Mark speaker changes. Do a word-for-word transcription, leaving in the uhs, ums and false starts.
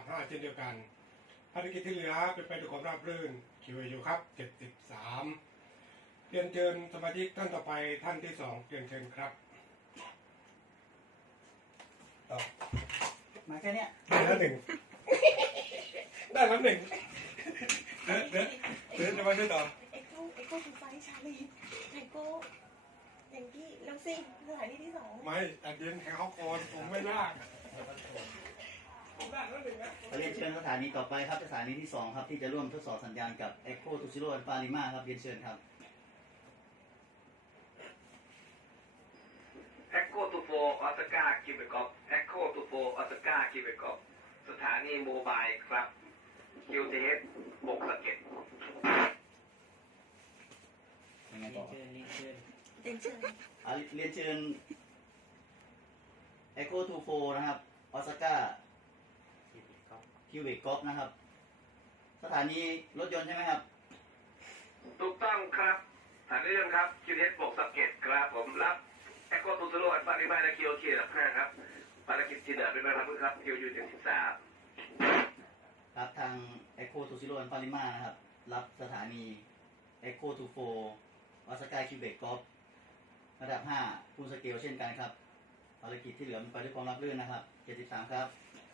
Speaker 1: ห้าเช่นเดียวกันภารกิจที่เหลือเป็นไปด้วยความราบรื่นคิวอยู่ครับเจ็ดสิบสามเรียนเชิญสมาชิกท่านต่อไปท่านที่สองเรียนเชิญครับต่อ
Speaker 2: มาแค่เนี้ย
Speaker 1: ได้แล้วหนึ่งได้แล้วหนึ่งเดี๋ยวเดี๋ยวเดี๋ยวจะมาช่วยต่อ
Speaker 3: เอ็กโคเอ็กโคคือไฟชาลีเอ็กโคอย่างที่แล้วสิสถานีที่สอง
Speaker 1: ไม่แต่เรียนแข่งเขาก่อนผมไม่ได้ผมได้แล้วหนึ่งนะ
Speaker 2: เรียนเชิญสถานีต่อไปครับสถานีที่สองครับที่จะร่วมทดสอบสัญญาณกับ Echo t u s i r o Alpha Lima ครับเรียนเชิญครับ
Speaker 4: Echo toโฟออสกาคิวเบกอฟ Echo to โฟออสกาคิวเบกอฟสถานีโมบายครับ คิว ที เอส บกสะเก็ด
Speaker 2: ยังไงต่อ
Speaker 3: เรียนเชิญ
Speaker 2: อ่ะเรียนเชิญ Echo to โฟนะครับออสกาคิวเบกอฟนะครับสถานีรถยนต์ใช่ไหมครับ
Speaker 4: ถูกต้องครับสถานีเรื่องครับ คิว ที เอส บกสะเก็ดครับผมรับ Echo to โซโลอัลฟาริมาและ คิว โอ เค รับห้าครับภารกิจที่เหลือเป็นไปตามครับ คิว ยู เจ็ดสิบสาม
Speaker 2: ครับทาง Echo to Zero Alpha Lima นะครับรับสถานี Echo to โฟออสกาคิวเบกอฟระดับห้าคูณสเกลเช่นกันครับภารกิจที่เหลือมันไปด้วยความรับรื่นนะครับเจ็ดสิบสามครับ